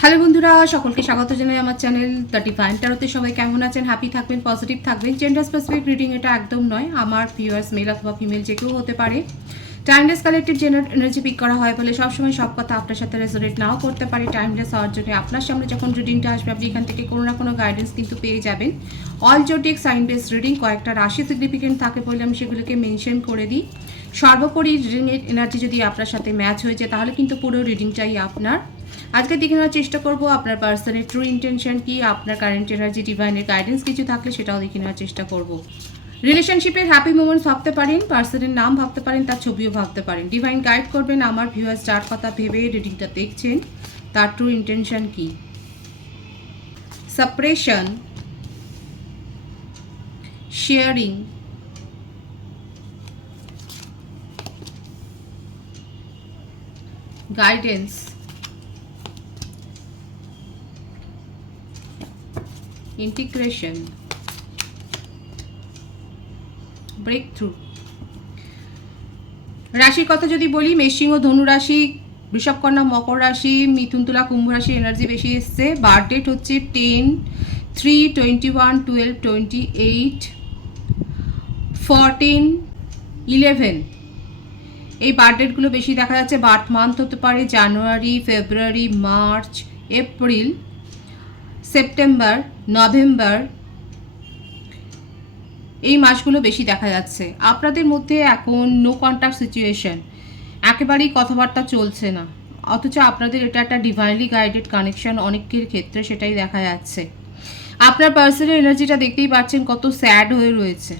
Hello বন্ধুরা, সকলকে স্বাগত জানাই আমার চ্যানেল দ্য ডিভাইন ট্যারোতে। সবাই কেমন আছেন? হ্যাপি থাকবেন, পজিটিভ থাকবেন। জেন্ডার স্পেসিফিক রিডিং এটা একদম নয়। আমার ভিউয়ার্স মেল অথবা ফিমেল যে কেউ হতে পারে। Timeless collective gender energy pick করা হয় বলে সবসময় সব কথা আপনার সাথে রেজোনেট নাও করতে পারে। টাইমলেস হওয়ার জন্য আপনার সামনে যখন রিডিংটা আসবে আপনি এখান থেকে কোনো না কোনো গাইডেন্স কিন্তু পেয়ে যাবেন। অল জোডিক সাইন বেস রিডিং, কয়েকটা রাশি সিগনিফিকেন্ট থাকে বলে আমি সেগুলোকে মেনশন করে দিই। সর্বোপরি রিডিংয়ের এনার্জি যদি আপনার সাথে ম্যাচ হয়েছে তাহলে কিন্তু পুরো রিডিংটাই আপনার। আজকে দেখে নেওয়ার চেষ্টা করব আপনার পার্সনের ট্রু ইন্টেনশন কি, আপনার কারেন্ট এনার্জি ডিভাইনের গাইডেন্স কিছু থাকলে সেটাও দেখে নেওয়ার চেষ্টা করব। রিলেশনশিপের হ্যাপি মোমেন্টস ভাবতে পারেন, পার্সনের নাম ভাবতে পারেন, তার ছবিও ভাবতে পারেন। ডিভাইন গাইড করবেন আমার ভিউয়ার্স যার কথা ভেবে রিডিংটা দেখছেন তার ট্রু ইন্টেনশন কি। Suppression, sharing, guidance, integration, breakthrough. রাশির কথা যদি বলি, মেষসিংহ, ধনু রাশি, বৃষভ, কন্যা, মকর রাশি, মিথুন, তুলা, কুম্ভ রাশি এনার্জি বেশি এসছে। বার্থ ডেট হচ্ছে 10/3/21, 12, 28, 14, 11। এই বার্থ ডেটগুলো বেশি দেখা যাচ্ছে। বার্থ মান্থ হতে পারে জানুয়ারি, ফেব্রুয়ারি, মার্চ, এপ্রিল, সেপ্টেম্বর, নভেম্বর। এই মাসগুলো বেশি দেখা যাচ্ছে। আপনাদের মধ্যে এখন নো কন্ট্যাক্ট সিচুয়েশন, একেবারেই কথাবার্তা চলছে না, অথচ আপনাদের এটা একটা ডিভাইনলি গাইডেড কানেকশন অনেকের ক্ষেত্রে সেটাই দেখা যাচ্ছে। আপনার পার্সোনাল এনার্জিটা দেখতেই পাচ্ছেন কত স্যাড হয়ে রয়েছে।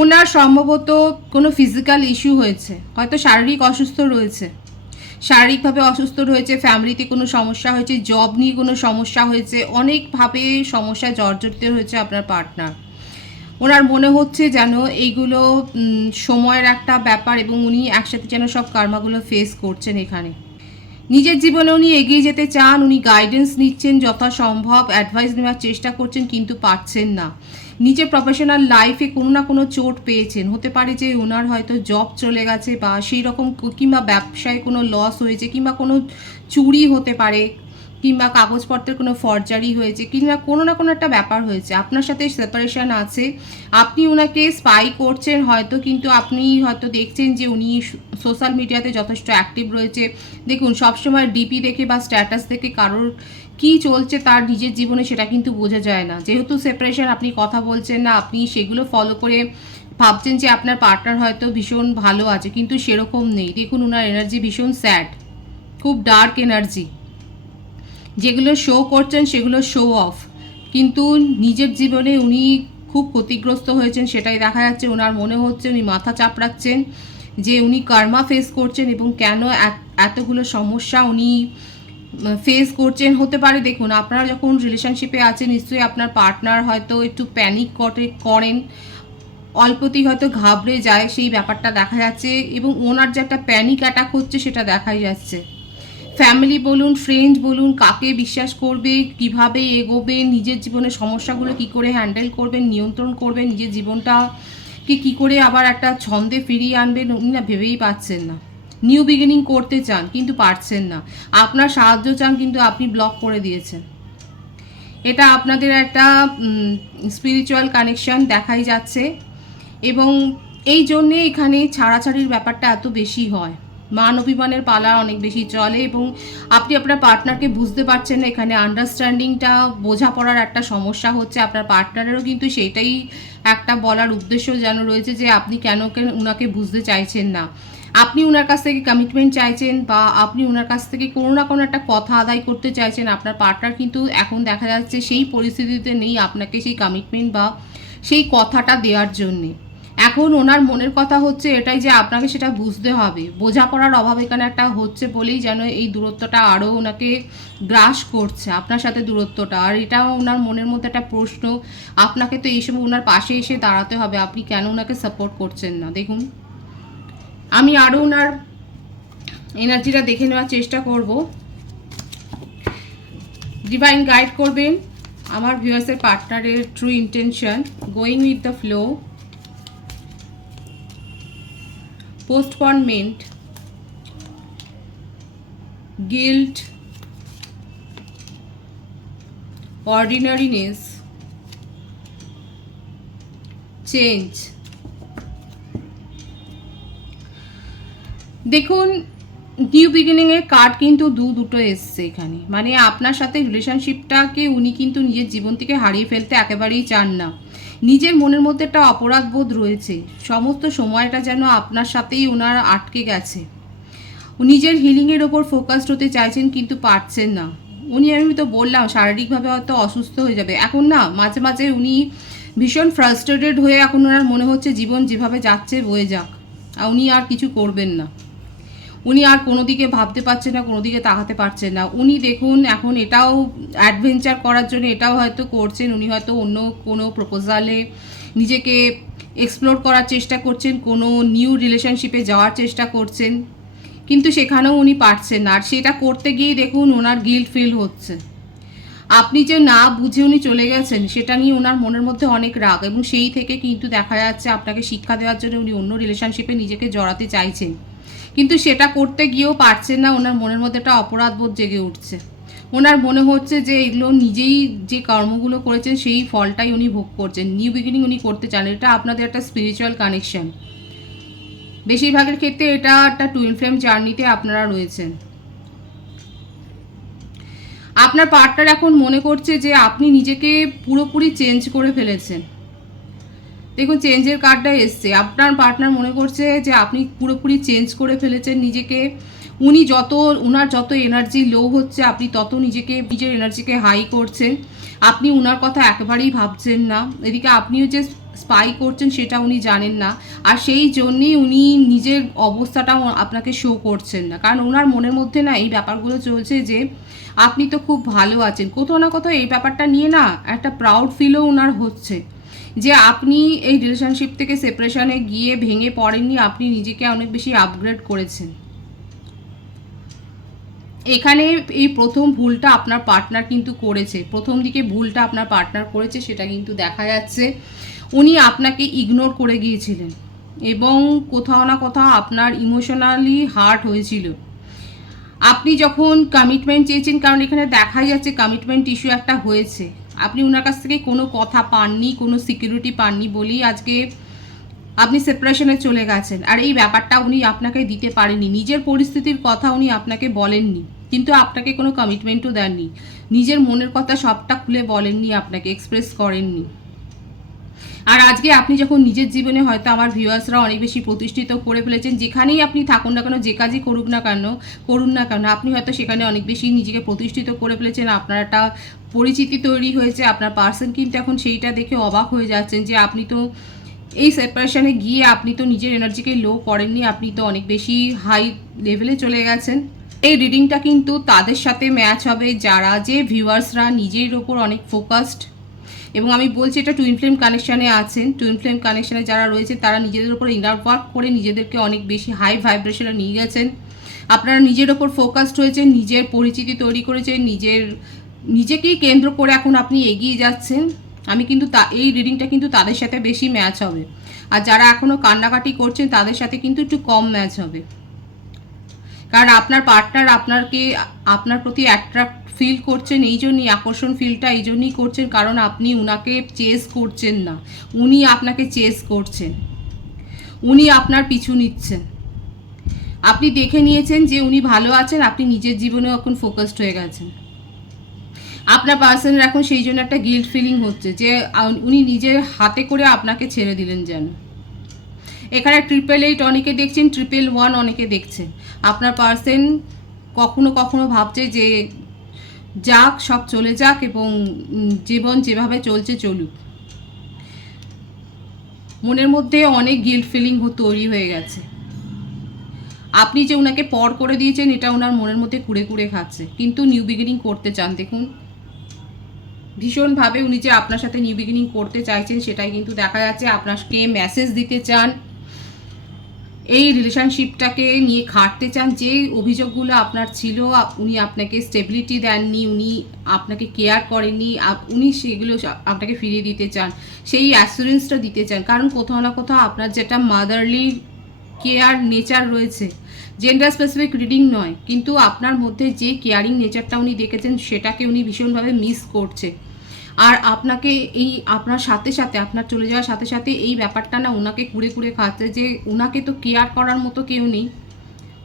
ওনার সম্ভবত কোনো ফিজিক্যাল ইস্যু হয়েছে, হয়তো শারীরিক অসুস্থ রয়েছে, শারীরিকভাবে অসুস্থ রয়েছে, ফ্যামিলিতে কোনো সমস্যা হয়েছে, জব নিয়ে কোনো সমস্যা হয়েছে, অনেকভাবে সমস্যায় জর্জরিত হয়েছে আপনার পার্টনার। ওনার মনে হচ্ছে যেন এইগুলো সময়ের একটা ব্যাপার এবং উনি একসাথে যেন সব কার্মাগুলো ফেস করছেন। এখানে নিজের জীবনে উনি এগিয়ে যেতে চান, উনি গাইডেন্স নিচ্ছেন যথাসম্ভব, অ্যাডভাইস নেওয়ার চেষ্টা করছেন কিন্তু পারছেন না। নিজের প্রফেশনাল লাইফে কোনো না কোনো চোট পেয়েছেন, হতে পারে যে ওনার হয়তো জব চলে গেছে বা সেই রকম, কিংবা ব্যবসায় কোনো লস হয়েছে, কিংবা কোনো চুরি হতে পারে, কিংবা কাগজপত্রের কোনো ফর্জারি হয়েছে, কিংবা কোনো না কোনো একটা ব্যাপার হয়েছে। আপনার সাথে সেপারেশন আছে, আপনি ওনাকে স্পাই করছেন হয়তো, কিন্তু আপনি হয়তো দেখছেন যে উনি সোশ্যাল মিডিয়াতে যথেষ্ট অ্যাক্টিভ রয়েছে। দেখুন, সবসময় ডিপি দেখে বা স্ট্যাটাস দেখে কারোর কি চলছে তার নিজের জীবনে সেটা কিন্তু বোঝা যায় না। যেহেতু সেপারেশন, আপনি কথা বলছেন না, আপনি সেগুলো ফলো করে ভাবছেন যে আপনার পার্টনার হয়তো ভীষণ ভালো আছে, কিন্তু সেরকম নেই। দেখুন, ওনার এনার্জি ভীষণ স্যাড, খুব ডার্ক এনার্জি। যেগুলো শো করছেন সেগুলো শো অফ, কিন্তু নিজের জীবনে উনি খুব ক্ষতিগ্রস্ত হয়েছেন সেটাই দেখা যাচ্ছে। ওনার মনে হচ্ছে উনি মাথা চাপড়াচ্ছেন যে উনি কর্মা ফেস করছেন এবং কেন এতগুলো সমস্যা উনি ফেস করছেন। হতে পারে, দেখুন, আপনারা যখন রিলেশনশিপে আছেন নিশ্চয়ই আপনার পার্টনার হয়তো একটু প্যানিক করেন, অল্পতেই হয়তো ঘাবড়ে যায়, সেই ব্যাপারটা দেখা যাচ্ছে। এবং ওনার যে একটা প্যানিক অ্যাটাক হচ্ছে সেটা দেখাই যাচ্ছে। ফ্যামিলি বলুন, ফ্রেন্ড বলুন, কাকে বিশ্বাস করবে, কিভাবে এগোবেন, নিজের জীবনের সমস্যাগুলো কি করে হ্যান্ডেল করবেন, নিয়ন্ত্রণ করবেন, নিজের জীবনটাকে কি করে আবার একটা ছন্দে ফিরিয়ে আনবেন, উনি না ভেবেই পাচ্ছেন না। নিউ বিগিনিং করতে চান কিন্তু পারছেন না, আপনার সাহায্য চান কিন্তু আপনি ব্লক করে দিয়েছেন। এটা আপনাদের একটা স্পিরিচুয়াল কানেকশন দেখাই যাচ্ছে এবং এই জন্যে এখানে ছাড়াছাড়ির ব্যাপারটা এত বেশি হয়। মান অভিমানের পালা অনেক বেশি চলে এবং আপনি আপনার পার্টনারকে বুঝতে পারছেন না। এখানে আন্ডারস্ট্যান্ডিংটা, বোঝাপড়ার একটা সমস্যা হচ্ছে। আপনার পার্টনারেরও কিন্তু সেইটাই একটা বলার উদ্দেশ্য যেন রয়েছে যে আপনি কেন উনাকে বুঝতে চাইছেন না। আপনি ওনার কাছ থেকে কমিটমেন্ট চাইছেন বা আপনি ওনার কাছ থেকে কোনো না কোনো একটা কথা আদায় করতে চাইছেন। আপনার পার্টনার কিন্তু এখন দেখা যাচ্ছে সেই পরিস্থিতিতে নেই আপনাকে সেই কমিটমেন্ট বা সেই কথাটা দেওয়ার জন্যে। এখন ওনার মনের কথা হচ্ছে এটাই যে আপনাকে সেটা বুঝতে হবে। বোঝাপড়ার অভাব এখানে একটা হচ্ছে বলেই যেন এই দূরত্বটা আরও ওনাকে গ্রাস করছে, আপনার সাথে দূরত্বটা। আর এটাও ওনার মনের মধ্যে একটা প্রশ্ন, আপনাকে তো এই সময় ওনার পাশে এসে দাঁড়াতে হবে, আপনি কেন ওনাকে সাপোর্ট করছেন না। দেখুন, আমি আরও ওনার এনার্জিটা দেখে নেওয়ার চেষ্টা করব। ডিভাইন গাইড করবেন আমার ভিউয়ার্সের পার্টনারের true intention, going with the flow, postponement, guilt, ordinariness, change. দেখুন, নিউ বিগিনিংয়ের কার্ড কিন্তু দুটো এসছে এখানে, মানে আপনার সাথে রিলেশনশিপটাকে উনি কিন্তু নিজের জীবন থেকে হারিয়ে ফেলতে একেবারেই চান না। নিজের মনের মধ্যে একটা অপরাধ বোধ রয়েছে, সমস্ত সময়টা যেন আপনার সাথেই ওনার আটকে গেছে। নিজের হিলিংয়ের ওপর ফোকাসড হতে চাইছেন কিন্তু পারছেন না। উনি, আমি তো বললাম, শারীরিকভাবে হয়তো অসুস্থ হয়ে যাবে এখন না, মাঝে মাঝে উনি ভীষণ ফ্রাস্ট্রেটেড হয়ে এখন ওনার মনে হচ্ছে জীবন যেভাবে যাচ্ছে বয়ে যাক, আর উনি আর কিছু করবেন না। উনি আর কোনো দিকে ভাবতে পারছেন না, কোনো দিকে তাকাতে পারছেন না। উনি দেখুন এখন এটাও অ্যাডভেঞ্চার করার জন্য এটাও হয়তো করছেন, উনি হয়তো অন্য কোনো প্রপোজালে নিজেকে এক্সপ্লোর করার চেষ্টা করছেন, কোনো নিউ রিলেশনশিপে যাওয়ার চেষ্টা করছেন, কিন্তু সেখানেও উনি পারছেন না। আর সেটা করতে গিয়েই দেখুন ওনার গিল্ট ফিল হচ্ছে। আপনি যে না বুঝে উনি চলে গেছেন সেটা নিয়ে ওনার মনের মধ্যে অনেক রাগ, এবং সেই থেকে কিন্তু দেখা যাচ্ছে আপনাকে শিক্ষা দেওয়ার জন্য উনি অন্য রিলেশনশিপে নিজেকে জড়াতে চাইছেন, কিন্তু সেটা করতে গিয়েও পারছেন না। ওনার মনের মধ্যে একটা অপরাধবোধ জেগে উঠছে। ওনার মনে হচ্ছে যে এগুলো নিজেই যে কর্মগুলো করেছেন সেই ফলটাই উনি ভোগ করছেন। নিউ বিগিনিং উনি করতে চান, এটা আপনাদের একটা স্পিরিচুয়াল কানেকশন। বেশিরভাগের ক্ষেত্রে এটা একটা টুইন ফ্লেম জার্নিতে আপনারা রয়েছেন। আপনার পার্টনার এখন মনে করছে যে আপনি নিজেকে পুরোপুরি চেঞ্জ করে ফেলেছেন। দেখুন, চেঞ্জের কার্ডটা এসছে। আপনার পার্টনার মনে করছে যে আপনি পুরোপুরি চেঞ্জ করে ফেলেছেন নিজেকে। উনি ওনার যত এনার্জি লো হচ্ছে আপনি তত নিজের এনার্জিকে হাই করছেন। আপনি ওনার কথা একেবারেই ভাবছেন না। এদিকে আপনিও যে স্পাই করছেন সেটা উনি জানেন না, আর সেই জন্যেই উনি নিজের অবস্থাটাও আপনাকে শো করছেন না, কারণ ওনার মনের মধ্যে না এই ব্যাপারগুলো চলছে যে আপনি তো খুব ভালো আছেন। কোথাও না কোথাও এই ব্যাপারটা নিয়ে না একটা প্রাউড ফিলও ওনার হচ্ছে যে আপনি এই রিলেশনশিপ থেকে সেপারেশনে গিয়ে ভেঙে পড়েননি, আপনি নিজেকে অনেক বেশি আপগ্রেড করেছেন। এখানে এই প্রথম ভুলটা আপনার পার্টনার কিন্তু করেছে, প্রথম দিকে ভুলটা আপনার পার্টনার করেছে সেটা কিন্তু দেখা যাচ্ছে। উনি আপনাকে ইগনোর করে গিয়েছিলেন এবং কোথাও না কোথাও আপনার ইমোশনালি হার্ট হয়েছিল। আপনি যখন কমিটমেন্ট চেয়েছেন, কারণ এখানে দেখাই যাচ্ছে কমিটমেন্ট ইস্যু একটা হয়েছে, আপনি ওনার কাছ থেকে কোনো কথা পাননি, কোনো সিকিউরিটি পাননি বলেই আজকে আপনি সেপারেশনে চলে গেছেন। আর এই ব্যাপারটা উনি আপনাকে দিতে পারেননি, নিজের পরিস্থিতির কথা উনি আপনাকে বলেননি, কিন্তু আপনাকে কোনো কমিটমেন্টও দেননি, নিজের মনের কথা সবটা খুলে বলেননি, আপনাকে এক্সপ্রেস করেননি। আর আজকে আপনি যখন নিজের জীবনে হয়তো আমার ভিউয়ার্সরা অনেক বেশি প্রতিষ্ঠিত করে ফেলেছেন, যেখানেই আপনি থাকুন না কেন, যে কাজই করুন না কেন, আপনি হয়তো সেখানে অনেক বেশি নিজেকে প্রতিষ্ঠিত করে ফেলেছেন, আপনার একটা পরিচিতি তৈরি হয়েছে। আপনার পার্সন কিন্তু এখন সেইটা দেখে অবাক হয়ে যাচ্ছেন যে আপনি তো এই সেপারেশনে গিয়ে আপনি তো নিজের এনার্জিকে লো করেননি, আপনি তো অনেক বেশি হাই লেভেলে চলে গেছেন। এই রিডিংটা কিন্তু তাদের সাথে ম্যাচ হবে যারা, যে ভিউয়ার্সরা নিজের ওপর অনেক ফোকাসড, এবং আমি বলছি এটা টুইন ফ্লেম কানেকশানে আছেন। টুইন ফ্লেম কানেকশানে যারা রয়েছে তারা নিজেদের ওপর ইনার ওয়ার্ক করে নিজেদেরকে অনেক বেশি হাই ভাইব্রেশনে নিয়ে গেছেন। আপনারা নিজের ওপর ফোকাসড হয়েছেন, নিজের পরিচিতি তৈরি করেছেন, নিজেকেই কেন্দ্র করে এখন আপনি এগিয়ে যাচ্ছেন। আমি কিন্তু এই রিডিংটা কিন্তু তাদের সাথে বেশি ম্যাচ হবে, আর যারা এখনও কান্নাকাটি করছেন তাদের সাথে কিন্তু একটু কম ম্যাচ হবে, কারণ আপনার পার্টনার আপনার প্রতি অ্যাট্রাক্ট ফিল করছেন, এই জন্যই আকর্ষণ ফিলটা এই জন্যই করছেন, কারণ আপনি উনাকে চেস করছেন না, উনি আপনাকে চেস করছেন, উনি আপনার পিছু নিচ্ছেন। আপনি দেখে নিয়েছেন যে উনি ভালো আছেন, আপনি নিজের জীবনেও এখন ফোকাসড হয়ে গেছেন। আপনার পার্সনের এখন সেই জন্য একটা গিল্ট ফিলিং হচ্ছে যে উনি নিজের হাতে করে আপনাকে ছেড়ে দিলেন যেন। এখানে 888 অনেকে দেখছেন, 111 অনেকে দেখছেন। আপনার পার্সন কখনো কখনো ভাবছে যে যাক, সব চলে যাক এবং জীবন যেভাবে চলছে চলুক। মনের মধ্যে অনেক গিল্ট ফিলিং তৈরি হয়ে গেছে। আপনি যে ওনাকে পর করে দিয়েছেন এটা ওনার মনের মধ্যে কুড়ে কুড়ে খাচ্ছে, কিন্তু নিউ বিগিনিং করতে চান। দেখুন, ভীষণভাবে উনি যে আপনার সাথে নিউ বিগিনিং করতে চাইছেন সেটাই কিন্তু দেখা যাচ্ছে। আপনাকে মেসেজ দিতে চান, এই রিলেশনশিপটাকে নিয়ে খাটতে চান। যে অভিযোগগুলো আপনার ছিল, উনি আপনাকে স্টেবিলিটি দেননি, উনি আপনাকে কেয়ার করেননি, উনি সেগুলো আপনাকে ফিরিয়ে দিতে চান, সেই অ্যাসুরেন্সটা দিতে চান। কারণ কোথাও না কোথাও আপনার যেটা মাদারলি কেয়ার নেচার রয়েছে, জেন্ডার স্পেসিফিক রিডিং নয়, কিন্তু আপনার মধ্যে যে কেয়ারিং নেচারটা উনি দেখেছেন সেটাকে উনি ভীষণভাবে মিস করছে। আর আপনাকে এই আপনার সাথে সাথে আপনার চলে যাওয়ার সাথে সাথে এই ব্যাপারটা না ওনাকে কুড়ে কুড়ে খাচ্ছে যে ওনাকে তো কেয়ার করার মতো কেউ নেই,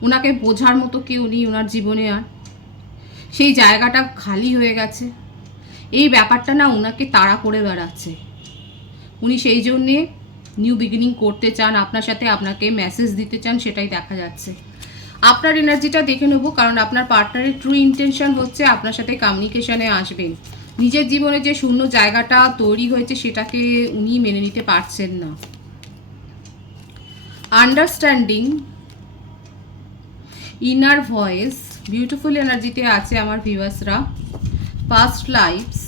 ওনাকে বোঝার মতো কেউ নেই ওনার জীবনে। আর সেই জায়গাটা খালি হয়ে গেছে, এই ব্যাপারটা না ওনাকে তাড়া করে বেড়াচ্ছে। উনি সেই জন্যে নিউ বিগিনিং করতে চান, আপনার সাথে আপনাকে মেসেজ দিতে চান, সেটাই দেখা যাচ্ছে। আপনার এনার্জিটা দেখে নেবো, কারণ আপনার পার্টনারের ট্রু ইন্টেনশন হচ্ছে আপনার সাথে কমিউনিকেশনে আসবেন। নিজের জীবনে যে শূন্য জায়গাটা তৈরি হয়েছে সেটাকে উনি মেনে নিতে পারছেন না। আন্ডারস্ট্যান্ডিং, ইনার ভয়েস, বিউটিফুল এনার্জিতে আছে আমার ভিউয়ার্সরা। Past lives,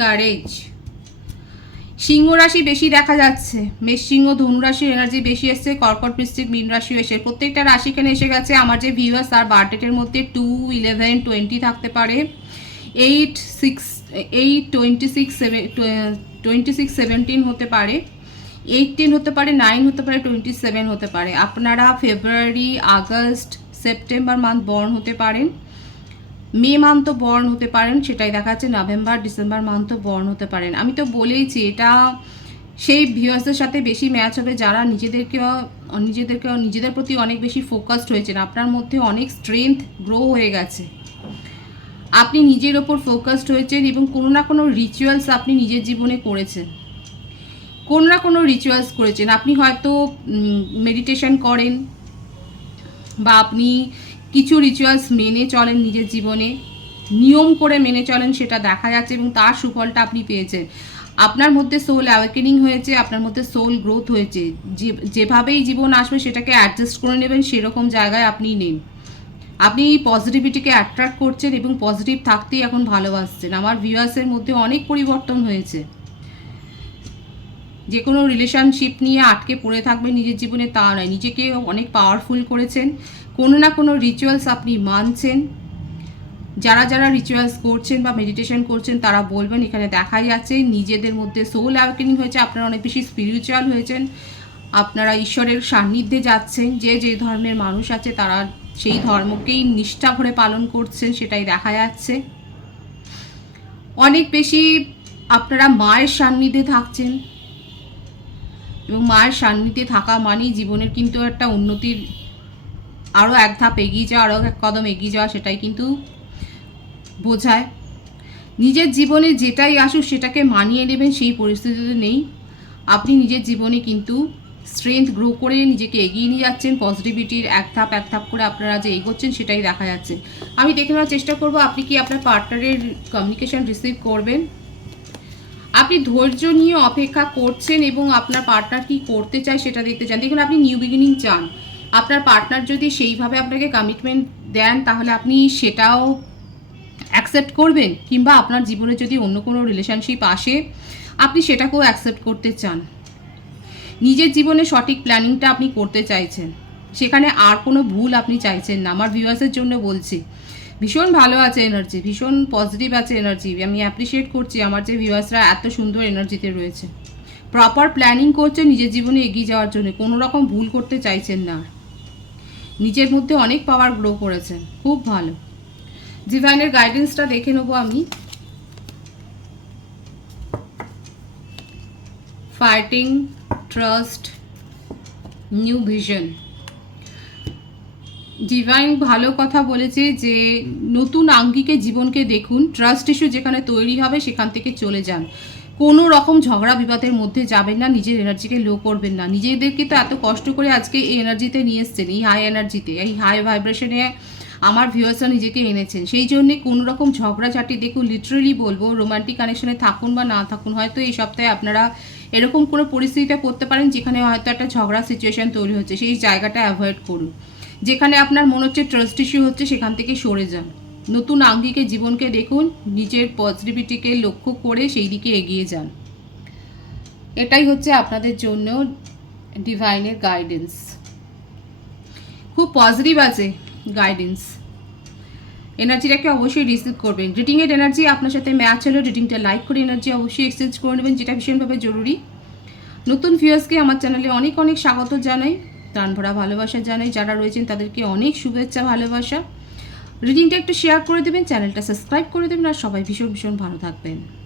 courage. সিংহ রাশি বেশি দেখা যাচ্ছে, মেষ সিংহ ধনু রাশির এনার্জি বেশি এসছে, কর্কট বৃশ্চিক মীন রাশিও এসে প্রত্যেকটা রাশি এখানে এসে গেছে। আমার যে ভিউয়ার্স তার বার্থডেটের মধ্যে 2, 11, 20 থাকতে পারে, 8, 6, 8, 26, 26, 17 হতে পারে, 18 হতে পারে, 9 হতে পারে, 27 হতে পারে। আপনারা ফেব্রুয়ারি, আগস্ট, সেপ্টেম্বর মান্থ বর্ন হতে পারেন, মে মান্থও বর্ন হতে পারেন, সেটাই দেখাচ্ছে। নভেম্বর, ডিসেম্বর মান্থও বর্ন হতে পারেন। আমি তো বলেইছি এটা সেই ভিউয়ার্সদের সাথে বেশি ম্যাচ হবে যারা নিজেদের প্রতি অনেক বেশি ফোকাসড হয়েছেন। আপনার মধ্যে অনেক স্ট্রেংথ গ্রো হয়ে গেছে, আপনি নিজের ওপর ফোকাসড হয়েছেন এবং কোনো না কোনো রিচুয়ালস আপনি নিজের জীবনে করেছেন, কোনো না কোনো রিচুয়ালস করেছেন। আপনি হয়তো মেডিটেশন করেন বা আপনি কিছু রিচুয়ালস মেনে চলেন নিজের জীবনে, নিয়ম করে মেনে চলেন, সেটা দেখা যাচ্ছে এবং তার সুফলটা আপনি পেয়েছেন। আপনার মধ্যে সোল অ্যাওয়েকেনিং হয়েছে, আপনার মধ্যে সোল গ্রোথ হয়েছে। যেভাবেই জীবন আসবে সেটাকে অ্যাডজাস্ট করে নেবেন, সেরকম জায়গায় আপনি নেন। আপনি পজিটিভিটিকে অ্যাট্রাক্ট করছেন এবং পজিটিভ থাকতেই এখন ভালোবাসছেন। আমার ভিউয়ার্সের মধ্যে অনেক পরিবর্তন হয়েছে। যে কোনো রিলেশনশিপ নিয়ে আটকে পড়ে থাকবে নিজের জীবনে তা নয়, নিজেকে অনেক পাওয়ারফুল করেছেন, কোনো না কোনো রিচুয়ালস আপনি মানছেন। যারা যারা রিচুয়ালস করছেন বা মেডিটেশন করছেন তারা বলবেন এখানে দেখা যাচ্ছে নিজেদের মধ্যে সোল অ্যাওয়েকেনিং হয়েছে, আপনারা অনেক বেশি স্পিরিচুয়াল হয়েছেন, আপনারা ঈশ্বরের সান্নিধ্যে যাচ্ছেন। যে যে ধর্মের মানুষ আছে তারা সেই ধর্মকেই নিষ্ঠা ভরে পালন করছেন, সেটাই দেখা যাচ্ছে। অনেক বেশি আপনারা মায়ের সান্নিধ্যে থাকছেন এবং মায়ের সান্নিধ্যে থাকা মানেই জীবনের কিন্তু একটা উন্নতির আরও এক ধাপ এগিয়ে যাওয়া, আরও এক কদম এগিয়ে যাওয়া, সেটাই কিন্তু বোঝায়। নিজের জীবনে যেটাই আসুক সেটাকে মানিয়ে নেবেন সেই পরিস্থিতিতে নেই। আপনি নিজের জীবনে কিন্তু স্ট্রেংথ গ্রো করে নিজেকে এগিয়ে নিয়ে যাচ্ছেন, পজিটিভিটির এক ধাপ করে আপনারা যে এগোচ্ছেন সেটাই দেখা যাচ্ছে। আমি দেখে নেওয়ার চেষ্টা করব আপনি কি আপনার পার্টনারের কমিউনিকেশন রিসিভ করবেন। আপনি ধৈর্য নিয়ে অপেক্ষা করছেন এবং আপনার পার্টনার কি করতে চায় সেটা দেখতে চান। দেখুন, আপনি নিউ বিগিনিং চান, আপনার পার্টনার যদি সেইভাবে আপনাকে কমিটমেন্ট দেন তাহলে আপনি সেটাও অ্যাকসেপ্ট করবেন, কিংবা আপনার জীবনে যদি অন্য কোনো রিলেশনশিপ আসে আপনি সেটাকেও অ্যাকসেপ্ট করতে চান। নিজের জীবনে সঠিক প্ল্যানিংটা আপনি করতে চাইছেন, সেখানে আর কোনো ভুল আপনি চাইছেন না। আমার ভিউয়ার্সের জন্য বলছি, ভীষণ ভালো আছে এনার্জি, ভীষণ পজিটিভ আছে এনার্জি। আমি অ্যাপ্রিসিয়েট করছি আমার যে ভিউয়ার্সরা এত সুন্দর এনার্জিতে রয়েছে। প্রপার প্ল্যানিং করছে নিজের জীবনে এগিয়ে যাওয়ার জন্য, কোনো রকম ভুল করতে চাইছেন না, নিজের মধ্যে অনেক পাওয়ার গ্রো করেছেন, খুব ভালো। ডিভাইনের গাইডেন্সটা দেখে নেবো আমি। Fighting, trust, new vision. Divine ভালো কথা বলেছে যে নতুন আঙ্গিকে জীবনকে দেখুন, ট্রাস্ট ইস্যু যেখানে তৈরি হবে সেখান থেকে চলে যান, কোনো রকম ঝগড়া বিবাদের মধ্যে যাবেন না, নিজের এনার্জিকে লো করবেন না। নিজেদেরকে তো এত কষ্ট করে আজকে এই এনার্জিতে নিয়ে এসছেন, এই হাই এনার্জিতে, এই হাই ভাইব্রেশনে আমার ভিউয়ার্সরা নিজেকে এনেছেন, সেই জন্যে কোনো রকম ঝগড়াঝাটি, দেখুন লিটারেলি বলবো, রোমান্টিক কানেকশনে থাকুন বা না থাকুন, হয়তো এই সপ্তাহে আপনারা এরকম কোনো পরিস্থিতিতে পড়তে পারেন যেখানে হয়তো একটা ঝগড়া সিচুয়েশন তৈরি হচ্ছে, সেই জায়গাটা অ্যাভয়েড করুন। যেখানে আপনার মনে হচ্ছে ট্রাস্ট ইস্যু হচ্ছে সেখান থেকে সরে যান, নতুন আঙ্গিকে জীবনকে দেখুন, নিজের পজিটিভিটিকে লক্ষ্য করে সেই দিকে এগিয়ে যান। এটাই হচ্ছে আপনাদের জন্য ডিভাইনের গাইডেন্স, খুব পজিটিভ আছে গাইডেন্স। এনার্জিটাকে অবশ্যই রিসিভ করবেন। রিডিংয়ের এনার্জি আপনার সাথে ম্যাচ হলো, রিডিংটা লাইক করে এনার্জি অবশ্যই এক্সচেঞ্জ করে নেবেন, যেটা ভীষণভাবে জরুরি। নতুন ভিউয়ার্সকে আমার চ্যানেলে অনেক অনেক স্বাগত জানাই, প্রাণ ভরা ভালোবাসা জানাই, যারা রয়েছেন তাদেরকে অনেক শুভেচ্ছা ভালোবাসা। রিডিংটা একটু শেয়ার করে দেবেন, চ্যানেলটা সাবস্ক্রাইব করে দেবেন, আর সবাই ভীষণ ভীষণ ভালো থাকবেন।